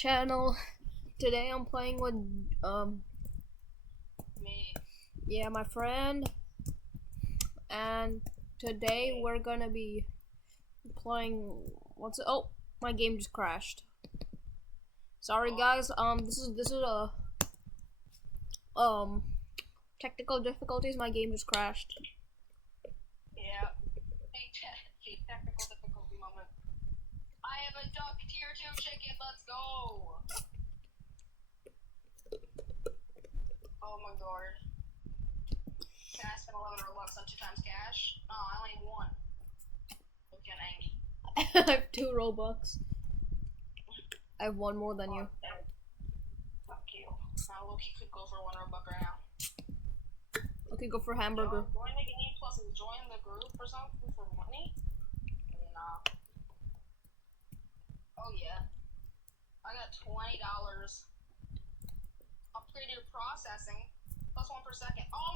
channel. Today I'm playing with Me. yeah, my friend, and today we're gonna be playing oh, my game just crashed. Sorry guys, this is a technical difficulties. My game just crashed. Yeah. Technical difficulty moment. I have a duck tier 2 chicken, let's go! Oh my god. Can I spend 11 Robux on 2 times cash? Oh, I only have 1. Okay, 90. I have 2 Robux. I have 1 more than you. Fuck you. Now Loki could go for 1 Robux right now. Okay, go for hamburger. Join the game plus join the group or something for money? Nah. Oh yeah. I got $20. Upgrade your processing. Plus 1 per second. Oh,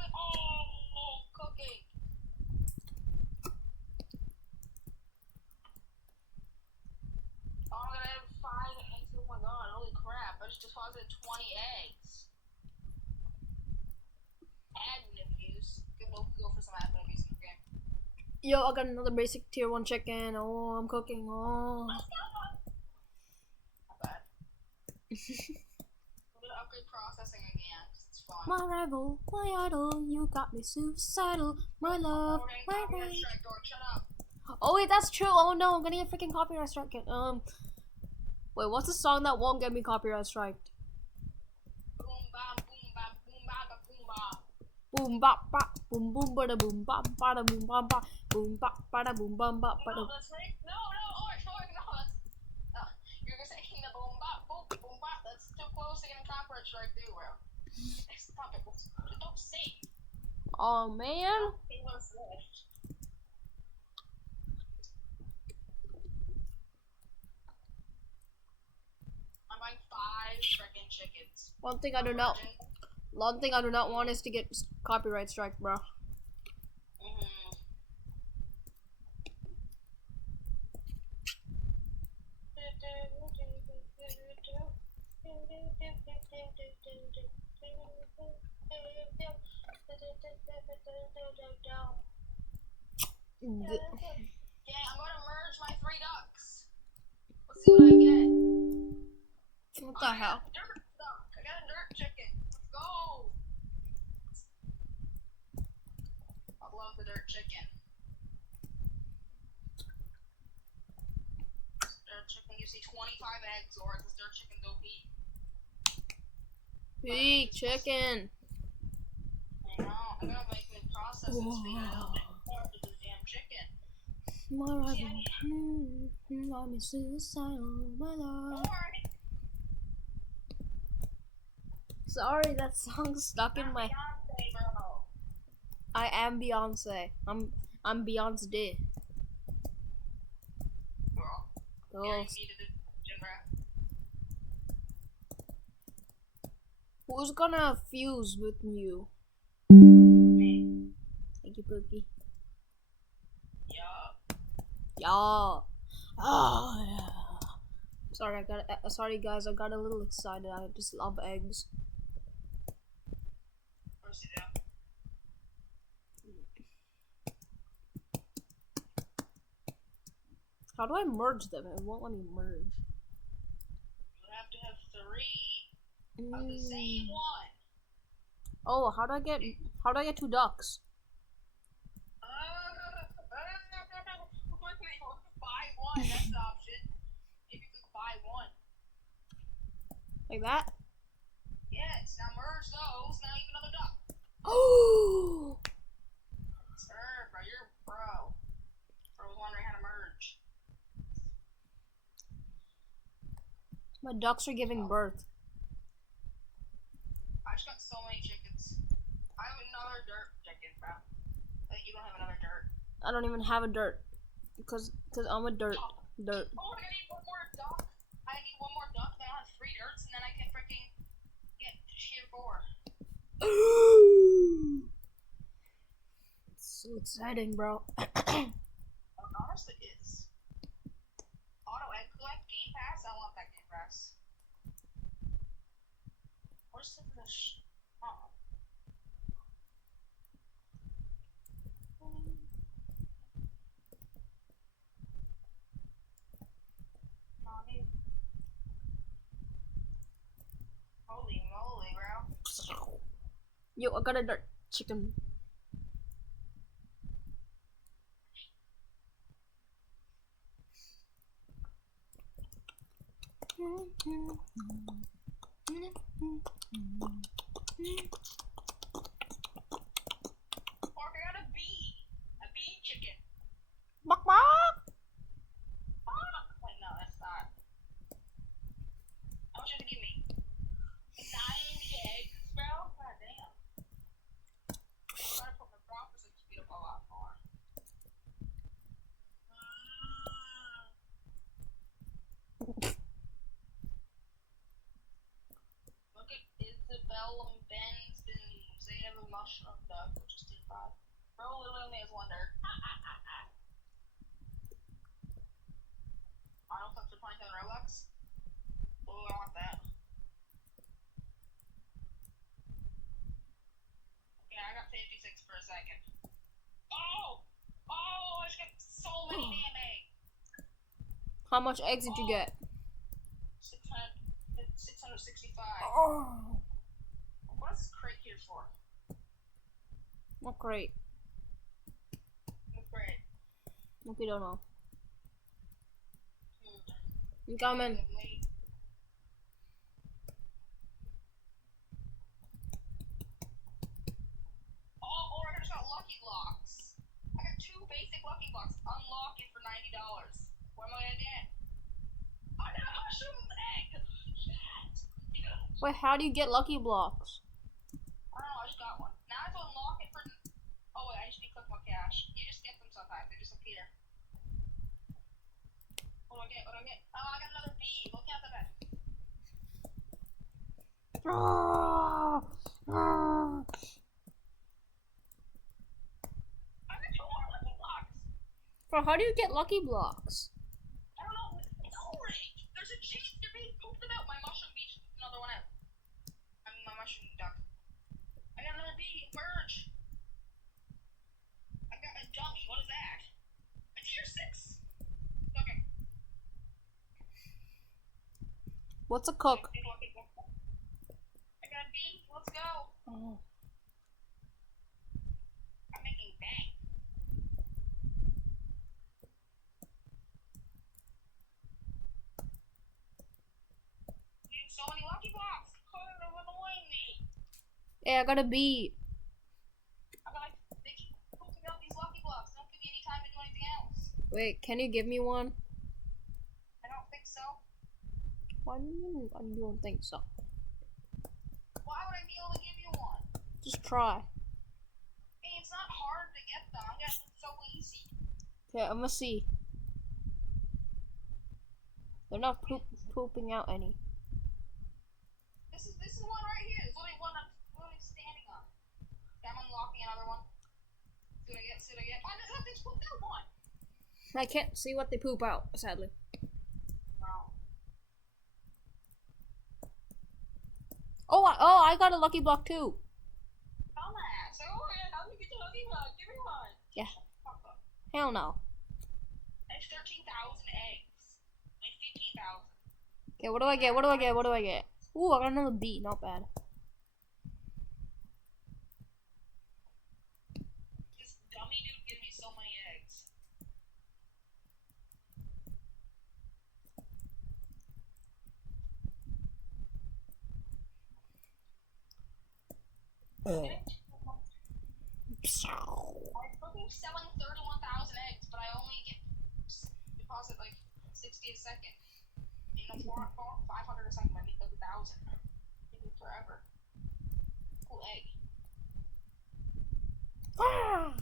cooking. Oh, I'm gonna have 5 eggs. Oh my god, holy crap. I just deposited 20 eggs. Admin abuse. Good luck, go for some admin abuse in the game. Yo, I got another basic tier 1 chicken. Oh, I'm cooking. Oh. Not bad. I'm gonna upgrade processing again, 'cause it's fun. My rival, my idol, you got me suicidal. My love, my Copyright right. strike, dog, shut up. Oh wait, that's true. Oh no, I'm gonna get freaking copyright strike. Wait, what's the song that won't get me copyright striked? Boom, bam, boom, bam, boom, bam, bam, boom, bam. Boom bop bop, boom boom bada boom bop bada boom bop bop, boom bop bada boom bum bop No, bada. that's right. No, Orange, no, that's... you're saying the boom, bop, boom, boom, bop. That's too close to getting copyright strike, too, bro. Stop it. Don't say it. Oh man. Taylor Swift. I'm buying 5 freaking chickens. One thing I do not want is to get copyright strike, bro. Yeah, I'm gonna merge my 3 ducks. Let's see what I get. What the hell? Dirt duck. I got a dirt chicken. Let's go. I love the dirt chicken. Dirt chicken gives you 25 eggs, or this dirt chicken go eat. Big chicken. I know. I gotta make the process this week. This damn chicken. My rival, got me suicidal. My love. Sorry, that song's stuck in my. Beyonce, bro. I am Beyonce. I'm Beyonce. Girl. Yeah, you Girls. needed a gym rat. Who's gonna fuse with you? Me. Thank you, Pookie. Yeah. Yeah. Oh yeah. Sorry guys, I got a little excited. I just love eggs. Of course you do. How do I merge them? It won't let me merge. You have to have 3 of the same one. Oh, how do I get 2 ducks? Buy 1, that's the option. If you can buy 1. Like that? Yes, now merge those, now you have another duck. Oh! Sir, bro, you're a pro. I was wondering how to merge. My ducks are giving birth. I just got so many chickens. I have another dirt chicken, bro. Like, you don't have another dirt. I don't even have a dirt. Because I'm a dirt. Dirt. Oh, I need 1 more duck. I need 1 more duck, then I'll have 3 dirts, and then I can freaking get tier 4. It's so exciting, bro. Honestly, it is. Auto egg collect Game Pass. I want that Game Pass. Where's the oh. Holy moly, bro. Yo, I got a dark chicken. Or I got a bee. A bee chicken. Bok bok. Wait, no, that's not. How much did you give me? 90 eggs, bro? God damn. I'm trying to put my Broncos and speed up a lot more. Look at Isabel and Ben's and they have a mushroom duck, which is 2-5. Bro literally only has one dirt. Final clips are 27 Robux. Oh, I want that. Okay, I got 56 for a second. Oh! Oh, I just got so many damn eggs. How much eggs did you get? 665. Oh, What is this crate here for? not great. It's great. Okay, don't know. Food. I'm coming. Oh, or I just got Lucky Blocks. I got 2 basic Lucky Blocks. Unlock it for $90. What am I gonna get? I got a mushroom egg! Yes! Wait, how do you get lucky blocks? I don't know, I just got one. Now I have to unlock it for. Oh, wait, I just need to click my cash. You just get them sometimes, they just appear. What do I get? What do I get? Oh, I got another bee. Look out the bed. I got 2 more Lucky Blocks! Bro, how do you get lucky blocks? I don't know. It's orange. There's a chance they're being pooped about. My mushroom beach. Another one out. I mean, my mushroom duck. I got another bee. Birch. I got a dummy. What is that? A tier 6. Okay. What's a cook? I got a bee. Let's go. Oh. I'm making bank. Getting so many lucky blocks. They're annoying me. Hey, I got a bee. I'm like, they keep pooping out these lucky blocks. They don't give me any time to do anything else. Wait, can you give me one? I don't think so. Why do you don't think so? Why would I be able to give you one? Just try. Hey, it's not hard to get them. I'm getting so easy. Okay, I'm gonna see. They're not pooping out any. This is one right here. There's only one I'm literally standing on. Okay, I'm unlocking another one. See what I get? See what I get? Oh, they just pooped out one. I can't see what they poop out, sadly. No. Oh, I got a lucky block too. Dumbass. Oh, yeah, how did you get the lucky block? Give me one. Yeah. Fuck up. Hell no. There's 13,000 eggs. Like 15,000. Okay, what do I get? What do I get? What do I get? Ooh, I got another bee. Not bad. This dummy dude gave me so many eggs. I'm fucking selling 31,000 eggs, but I only get deposit like 60 a second. You know, 500 a second, I need 30,000. Taking forever. Cool egg. Ah!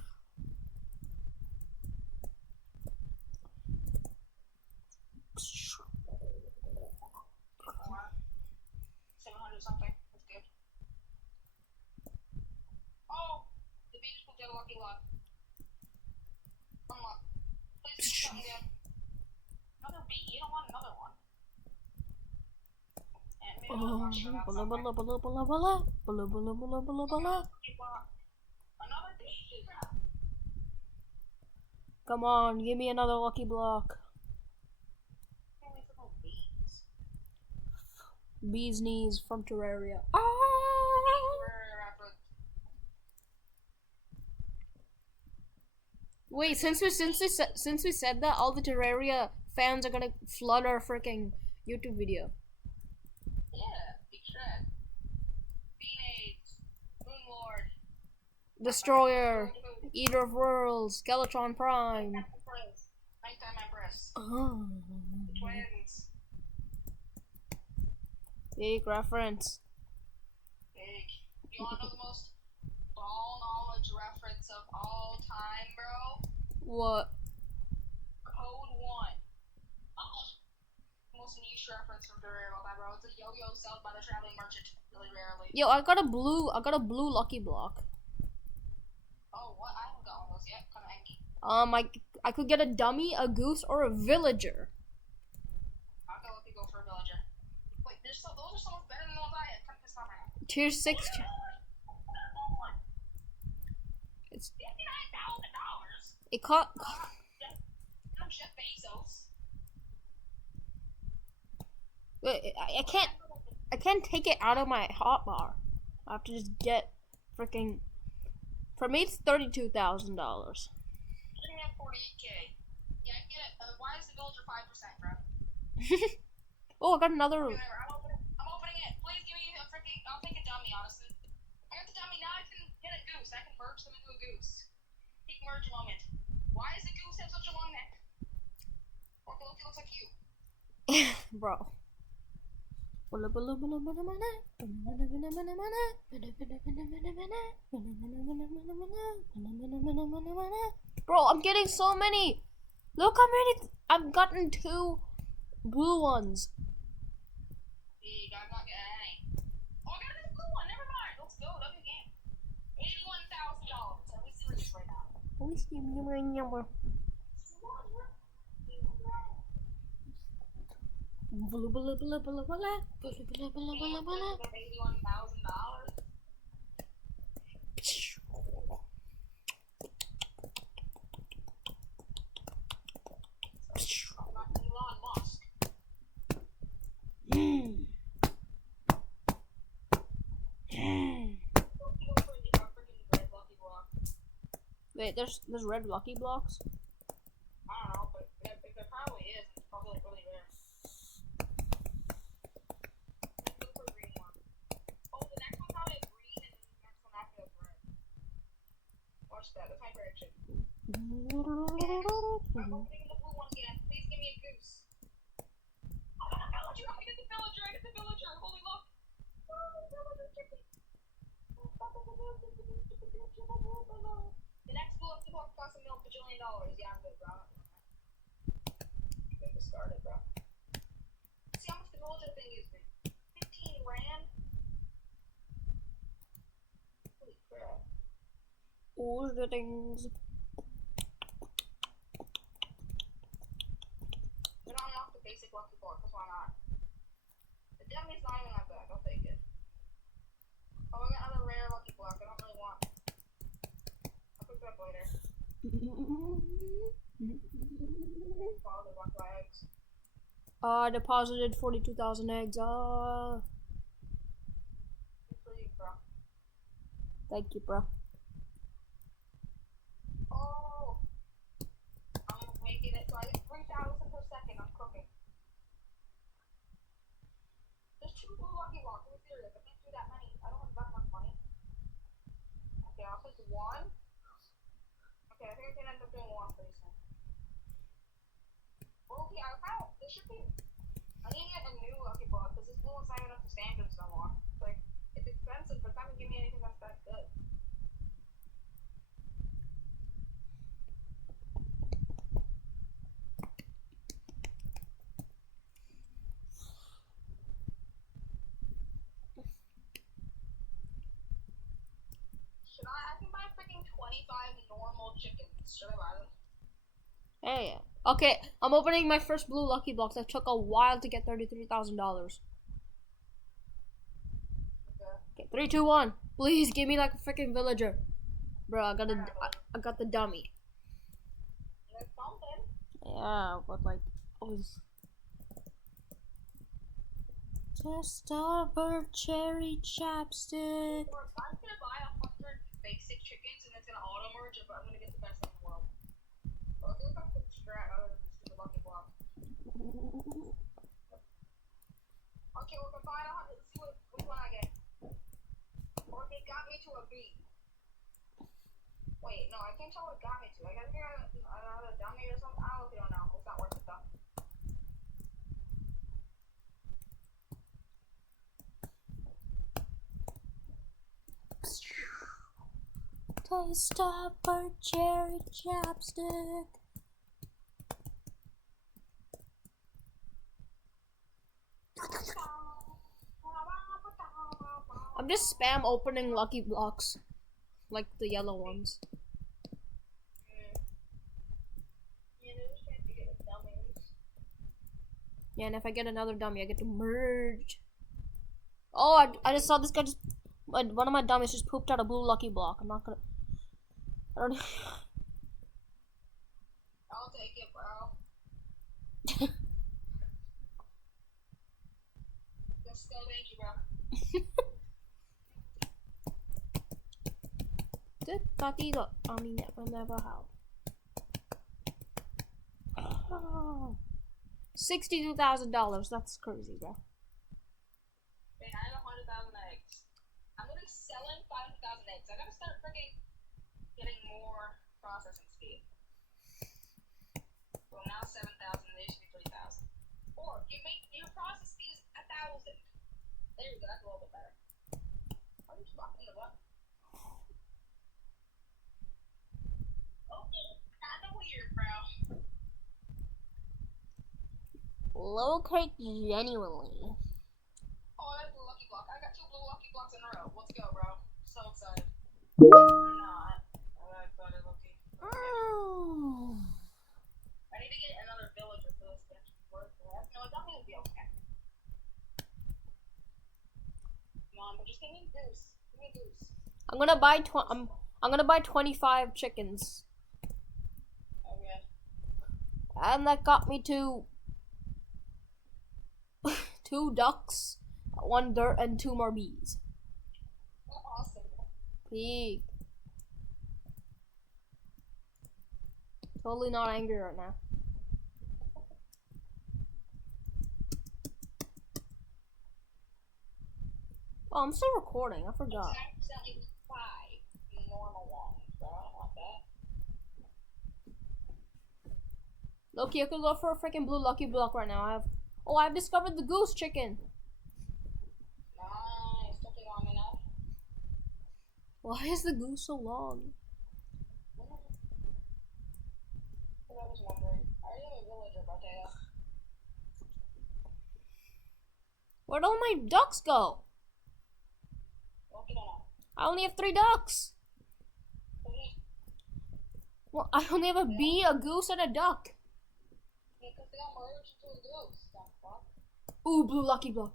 700 something. That's good. Oh! The bee just pooped out a lucky lock. Unlock. Please do something again. Another bee? You don't want another one. And Oh, shut up. blah, blah, blah, blah, blah, blah, blah, blah, blah, blah, blah. Another bee, bro. Come on, give me another lucky block. Can't wait for those bees. Bee's knees from Terraria. Ah! Wait, since we said that, all the Terraria fans are gonna flood our freaking YouTube video. Yeah, big shred. Beanades, Moonlord, Destroyer, Eater of Worlds, Skeletron Prime. Nighttime Empress, Oh. the twins. Big reference. Big. You wanna know the most ball knowledge reference of all time, bro? What? Code 1. Oh. Most niche reference from Terraria all time, bro. It's a yo-yo sold by the traveling merchant really rarely. Yo, I got a blue lucky block. Oh, what? I haven't got one of those yet. Kinda enky. I could get a dummy, a goose, or a villager. I'll go go for a villager. Wait, those are so much better than the ones I had. Cut this off right now. Tier 6. It's $59,000. it caught. I'm Jeff Bezos. I can't take it out of my hotbar. I have to just get freaking. For me, it's $32,000. You're gonna have 48K. Yeah, I can get it. Why is the villager 5%, bro? Oh, I got another. Whatever. I'm opening it. Please give me a freaking. I'll take a dummy, honestly. I got the dummy. Now I can get a goose. I can merge them into a goose. Peak merge moment. Why does the goose have such a long neck? Or Loki looks like you. Bro. Bro, I'm getting so many. Look how many. I've gotten 2 blue ones. Big. I'm not getting any. Oh, I got this blue one. Never mind. Let's go. Love the game. $81,000. Are we serious right now? $81,000. Not Elon Musk. Wait, there's red lucky blocks. I don't know, but if there probably is, it's probably really rare. Look for a green one. Oh, the next one probably is green, and the next one after is red. Watch that. That's my prediction. I'm opening the blue one again. Please give me a goose. Oh, I got the villager. I get the villager. I get the villager. Holy look. Oh, villager chicken. The next blue up the block costs $1 bajillion. Yeah, I'm good, bro. Get this started, bro. See how much the villager thing is, man. 15 rand. Holy crap. All the things. They're not off the basic lucky block, because why not? The dummy's not even that bad. I'll take it. Oh, I got another rare lucky block. I don't really want. I'll pick it up later. Follow the block by eggs. I deposited 42,000 eggs. Good for you, bro. Thank you, bro. Oh! I'm making it so I get 3,000 per second. I'm cooking. There's 2 blue lucky blocks. I'm serious. I can't do that many. I don't have that much money. Okay, I'll take 1. Okay, I think I can end up doing 1 pretty soon. Well, okay, there should be. I need to get a new lucky block because this blue one's not even up to standards no more. Like, it's expensive, but it's not gonna give me anything that's that good. Should I can buy freaking 25 normal chickens. Should I buy them? Hey. Okay, I'm opening my first blue lucky block. That took a while to get $33,000. 3, 2, 1. Please give me like a freaking villager. Bro, I got the dummy. There's something. Yeah, but like always. Just a bird cherry chapstick. Or if I'm gonna buy 100 basic chickens and it's gonna auto merge, but I'm gonna get the best in the world. Well, if you look up the strat other than just the lucky block. Okay, we're gonna buy 100. Let's see which one I get. Or it got me to a B. Wait, no, I can't tell what it got me to. I gotta figure out another dummy or something. I don't know. It's not worth it though. Taste of bird cherry chapstick. I'm just spam opening lucky blocks, like the yellow ones. Yeah, and if I get another dummy, I get to merge. Oh, I just saw this guy just. One of my dummies just pooped out a blue lucky block. I'm not gonna. I don't. I'll take it, bro. Just still thank you, bro. Never how. Oh. $62,000. That's crazy, bro. Hey, I have 100,000 eggs. I'm gonna be selling 500,000 eggs. I gotta start freaking getting more processing speed. Well, now 7,000. They should be 3,000. Or you make your process speed is 1,000. There you go. That's a little bit better. Are you fucking the what? Okay, kind of weird, bro. Locate genuinely. Oh, that's a lucky block. I got 2 blue lucky blocks in a row. Let's go, bro. So excited. Not. I thought it lucky. Oh. I need to get another villager for this to work. No, it's not gonna be okay. Come on, but just give me a goose. Give me a goose. I'm gonna buy I'm gonna buy 25 chickens. Okay. And that got me to 2 ducks, 1 dirt, and 2 more bees. Awesome. Peak. Totally not angry right now. Oh, I'm still recording. I forgot. I'm selling 5 normal ones, bro. I don't want that. Loki, I could go for a freaking blue lucky block right now. I've discovered the goose chicken. Nice. Took it long enough. Why is the goose so long? I was wondering. I already have a villager, but Where'd all my ducks go? Look it up. I only have 3 ducks. Well, I only have a bee, a goose, and a duck. Because they got merged into a goose. The fuck? Ooh, blue lucky block.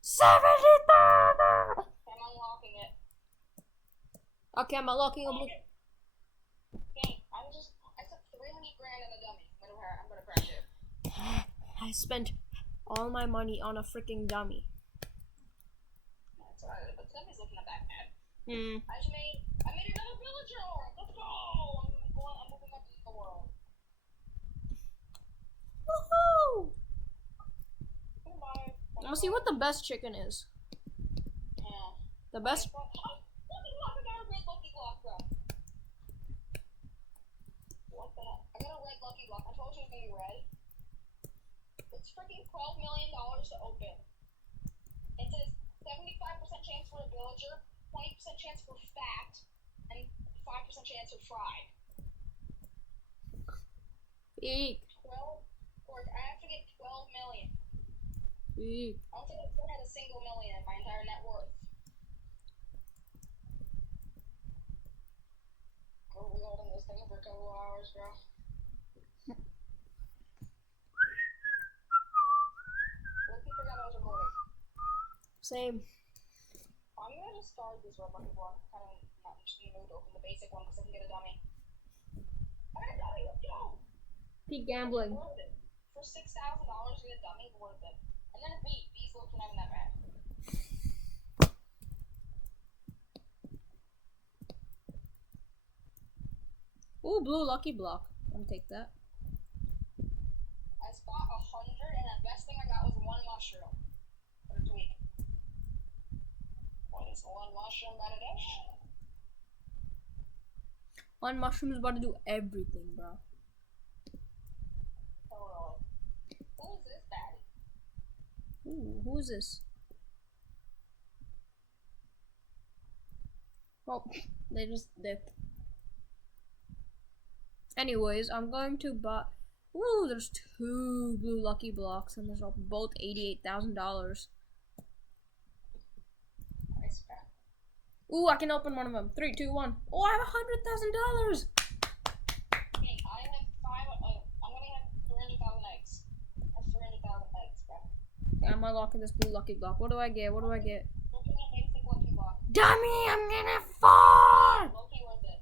70,000! I'm unlocking it. Okay, I'm unlocking a blue. Okay, I took 300 grand in a dummy. I'm gonna crash it. I spent all my money on a freaking dummy. That's alright, but dummy's looking not that bad. Hmm. I made another villager! Let's go! I'm moving up to the world. Woohoo! Goodbye. Let's see what the best chicken is. Yeah. The best. Lucky block! I got a red lucky block, bro. What the hell? I got a red lucky block. I told you it was gonna be red. It's freaking $12 million to open. It says 75% chance for a villager, 20% chance for fat, and 5% chance for fried. Eek. 12. I have to get 12 million. Eek. I don't think I've ever had a single million in my entire net worth. We're reholding this thing for a couple of hours, bro. Look, I forgot I was recording. Same. gonna start this red lucky block. Kind of not just in the mood to open the basic one because I can get a dummy. I got a dummy. Let's go. Keep gambling. Worth it. For $6,000 to get a dummy, worth it. And then a B. B's looking at that bad. Ooh, blue lucky block. I'll take that. I spot 100, and the best thing I got was one mushroom. For a tweak. What is one mushroom gonna do? One mushroom is about to do everything, bro. Totally. Who is this daddy? Ooh, who's this? Oh, they just dipped. Anyways, I'm going to buy. Ooh, there's 2 blue lucky blocks, and they're both $88,000. Nice crap. Ooh, I can open one of them. 3, 2, 1. Oh, I have $100,000. Okay, I have 5. I'm gonna have 300,000 eggs. I have 300,000 eggs, bro. I'm unlocking this blue lucky block. What do I get? What do I get? Looking at basic lucky block. Dummy, I'm gonna fall. Loki worth it.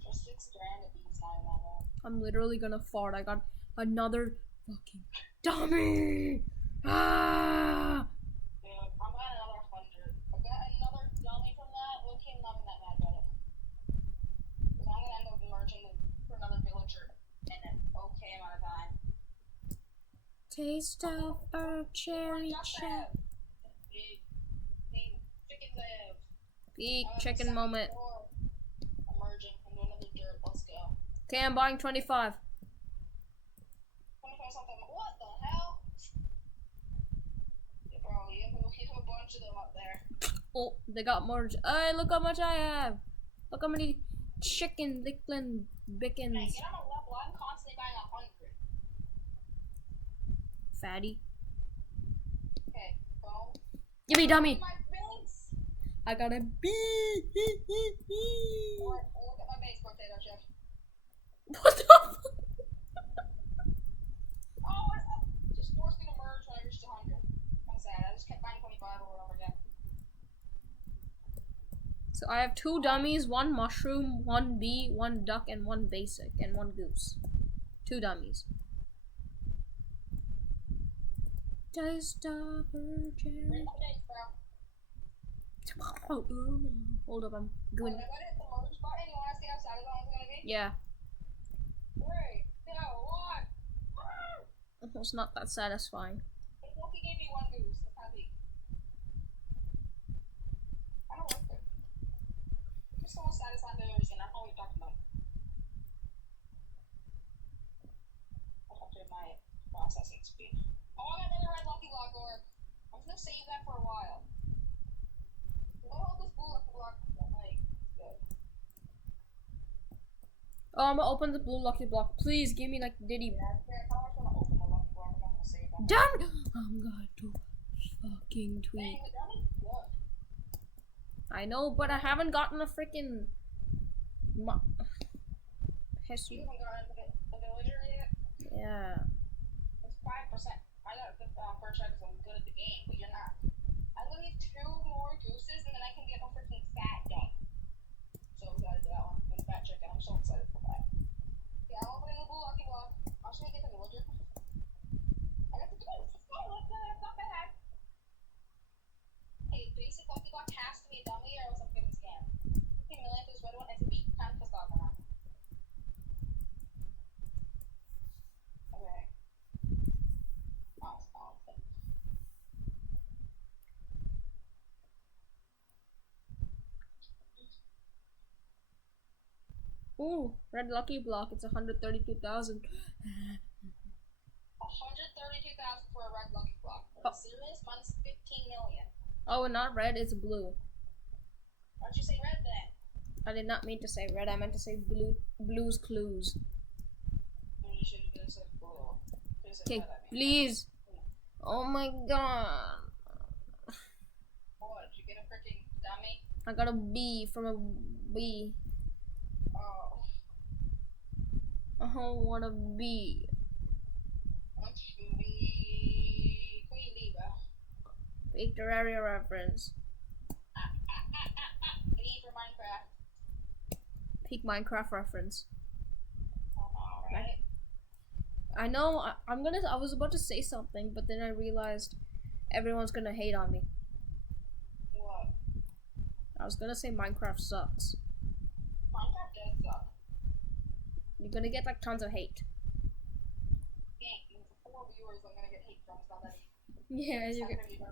For $6 grand at these 9 I'm literally gonna fart. I got another fucking dummy. Ah. Dude, I'm at another 100. I got another dummy from that. Loki, I'm not even that mad about it. Because I'm gonna end up merging for another villager in an okay amount of time. Taste of a cherry chip. Chicken live. Peak chicken moment. I'm merging into another dirt. Let's go. Okay, I'm buying 25. 25 something. What the hell? Yeah, bro, you have a bunch of them up there. Oh, they got merged. Hey, look how much I have. Look how many chicken lickling Hey, bickens. get on a level. I'm constantly buying 100. Fatty. Okay, boom. Give me dummy. My base! I got a B. Or look at my base, potato chip. What the fuck? Oh, it just forced me to merge when I reached 100. I'm sad. I just kept buying 25 over and over again. So I have 2 dummies, 1 mushroom, 1 bee, 1 duck, and 1 basic, and 1 goose. 2 dummies. Taste of a cherry. Where's my base, bro? Oh, hold up, I'm When going. I hit the merge button, you wanna see how satisfying it's gonna be? Yeah, 3, 2, 1. it's not that satisfying. If Loki gave me 1 goose, that's happy. I don't like it. It's just the most satisfying thing I've ever seen. I don't know what you're talking about. I'll upgrade my processing speed. Oh, I got another red lucky block, or I'm just gonna save that for a while. What hold this blue lucky block? Like, good. Oh, I'm gonna open the blue lucky block. Please give me like Diddy. Yeah, I probably want to open the lucky block. I'm not gonna save that. Damn! I'm gonna do fucking tweet. Dang, the dummy's good. I know, but I haven't gotten a freaking. Piss You me. haven't gotten into the villager yet? Yeah. It's 5%. I got a good first try because I'm good at the game, but you're not. I only need 2 more gooses and then I can get a freaking fat duck. So we gotta do that one. I'm gonna fat chicken. I'm so excited for that. Yeah, I'm opening the blue lucky block. I'll show you get the villager. I got the goose. Oh, look, that's not bad. Hey, basic lucky block has to be a dummy or else I'm getting scammed. 15 million for this red one and to be kind of pissed off now. Okay. Ooh, red lucky block. It's 132,000. 132,000 for a red lucky block. Are you serious? Mine's 15 million. Oh, not red. It's blue. Why'd you say red then? I did not mean to say red. I meant to say blue. Blue's Clues. No, you should have just said blue. Could've said Okay, red, I mean. please. Oh my god. What? Did you get a freaking dummy? I got a B from a B. Oh. I don't want a B. That's be Queen Bee, bro. Big Terraria reference. peak Minecraft reference. Right? I know. I was about to say something, but then I realized everyone's gonna hate on me. What? I was gonna say Minecraft sucks. Minecraft does suck. You're gonna get like tons of hate. Dang, 4 viewers, I'm gonna get hate from. It's not that Yeah, It's you're, not gonna be very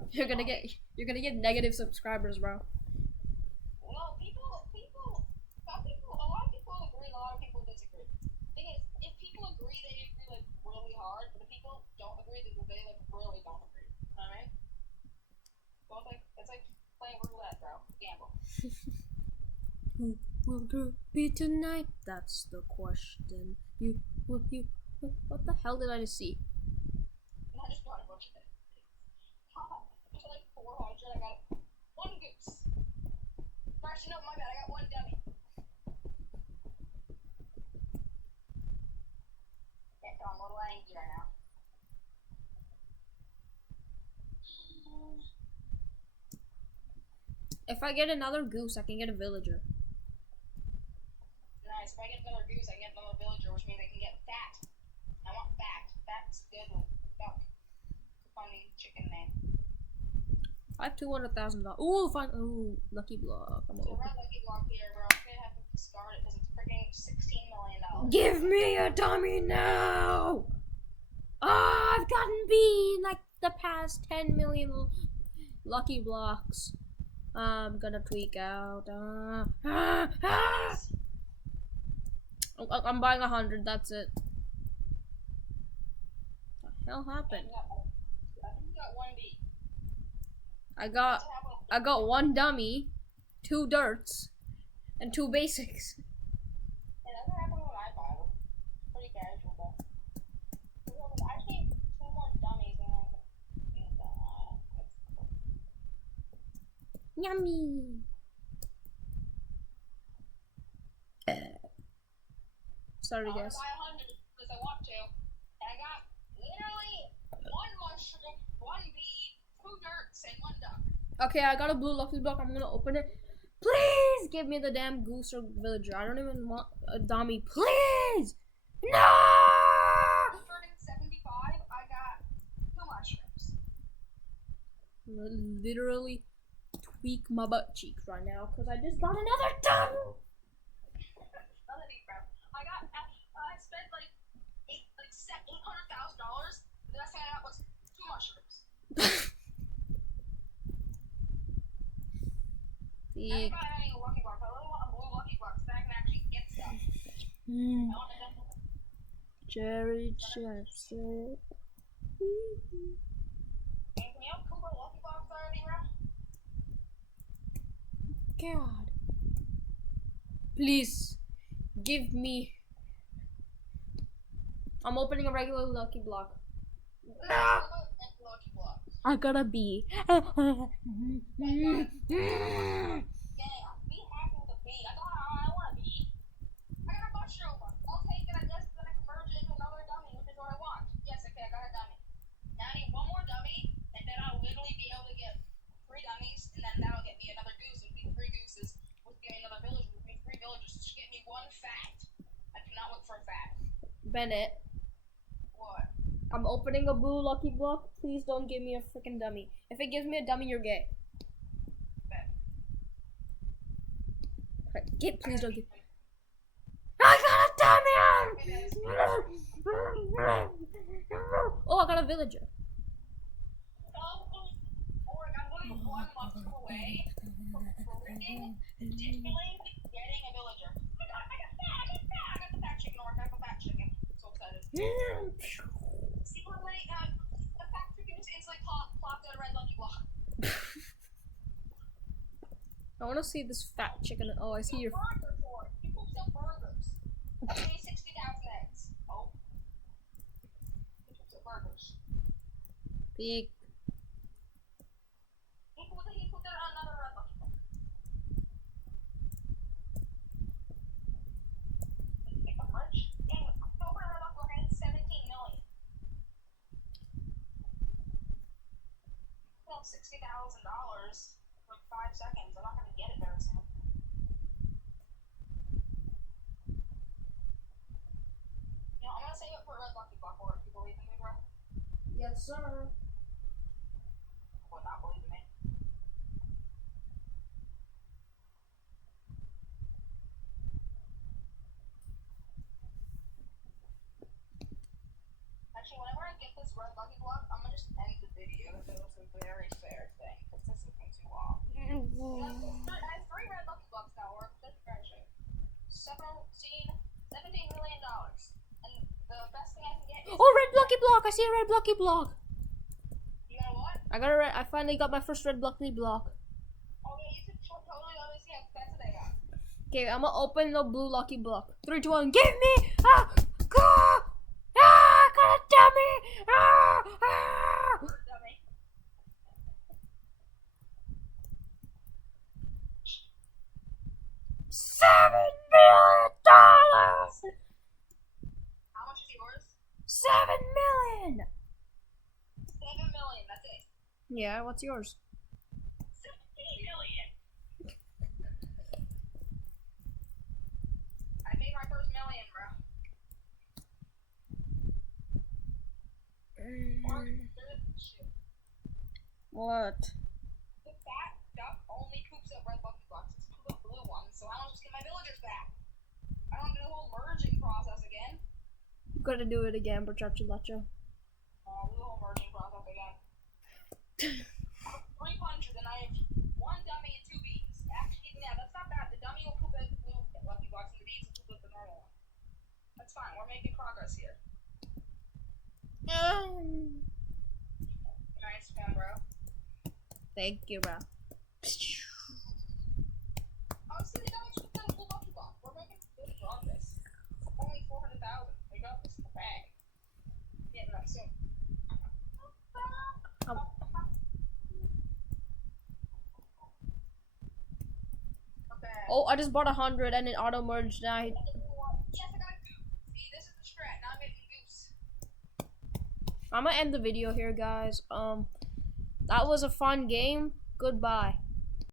you're gonna funny. get negative subscribers, bro. Well, a lot of people agree, a lot of people disagree. Thing is, if people agree, they agree like really hard, but if people don't agree, they like really don't agree. You know what I mean? So it's like playing roulette, bro. Gamble. Who will it be tonight? That's the question. What the hell did I just see? And I just got a bunch of it. Just like 400, I got 1 goose. Actually, no, my bad, I got 1 dummy. Okay, so I'm a little angry right now. If I get another goose, I can get a villager. Nice, if I get another goose, I can get another villager, which means I can get fat. I want fat. Fat's good with duck. Funny chicken name. I have $200,000. Ooh, fine. Ooh, lucky block. I'm So open. red lucky block here, bro. I'm gonna have to discard it because it's freaking $16 million. Give me a dummy now! Oh, I've gotten B in like the past 10 million lucky blocks. I'm gonna tweak out. I'm buying 100. That's it. What the hell happened? I think you got 1B. I got 1 dummy, 2 dirts, and 2 basics. It doesn't happen when I buy them. Pretty casual, though. I just need 2 more dummies and then I can get Yummy. Sorry, I'm gonna guys. buy 100 because I want to. And I got literally 1 mushroom, 1 bee, 2 dirts, and 1 duck. Okay, I got a blue lucky block. I'm gonna open it. Please give me the damn goose or villager. I don't even want a dummy. Please! No! 175, I got 2 mushrooms. Literally tweak my butt cheeks right now because I just got another dummy. I spent like $800,000. The best thing I got was 2 mushrooms. I Peak. got having a lucky block. I really want a blue lucky block so that I can actually get stuff. I want to definitely. Jerry Chips. Can you have Cooper lucky blocks already, bro? God. Please give me. I'm opening a regular lucky block. No! Lucky block. I gotta be. Yeah, be happy with a bee. That's all I want a bee. I got a mushroom. I'll take it, I guess, then I can merge it into another dummy, which is what I want. Yes, okay, I got a dummy. Now I need 1 more dummy, and then I'll literally be able to get 3 dummies, and then that'll get me another goose. It'll be 3 gooses, which will give me another villager, which will be 3 villagers, which should get me 1 fat. I cannot look for a fat. Bennett, What? I'm opening a blue lucky block. Please don't give me a freaking dummy. If it gives me a dummy, you're gay. Bet. Please don't give. I got a dummy! Oh, I got a villager. Or I'm looking 1 mushroom away from freaking digitally getting a villager. I got the fat chicken, or I got the fat chicken. So excited. Secretly, the fat chicken just instantly plopped out a red lucky block. I want to see this fat chicken. Oh, I see your. Burger for it. People sell burgers. That's only 60,000 eggs. Oh. People sell burgers. Big. He put that on another red lucky block. Pick up merch. Dang, October red lucky block, I had 17 million. Well, $60,000 for 5 seconds. I'm not gonna get it very soon. Yes, sir. Would not believe me. Actually, whenever I get this red lucky block, I'm gonna just end the video because it's a very fair thing. Because this has been too long. I have 3 red lucky blocks now. We're $17 million. And the best thing I can get is. Oh, red lucky block! I see a red lucky block. You know what? I finally got my first red lucky block. Oh yeah, you should totally let me see how expensive they got. Okay, I'm gonna open the blue lucky block. 3, 2, 1, give me! Ah! Ah! Ah! Got a dummy! Ah! Ah! Dummy. $7 million! How much is yours? 7 million! 7 million, that's it. Yeah, what's yours? 17 million. I made my first million, bro. Shit. What? The fat duck only poops up red lucky blocks. It's poop up blue ones, so I don't just get my villagers back. I don't do the whole merging process again. You gotta do it again, Bertrand Lacho. Do the whole merging process again. I have 3 punches and I have 1 dummy and 2 bees. Actually, yeah, that's not bad. The dummy will poop out the blue lucky blocks and the bees will poop out the normal one. That's fine. We're making progress here. Nice one, bro. Thank you, bro. Oh, see, the dummy pooped out a blue lucky block. We're making good progress. Only 400,000. We got this in the bag. Getting that soon. Okay. Oh, I just bought 100 and it auto merged. Now Yes, I got a goose. See, this is the strat. Now I'm making goose. I'm gonna end the video here, guys. That was a fun game. Goodbye.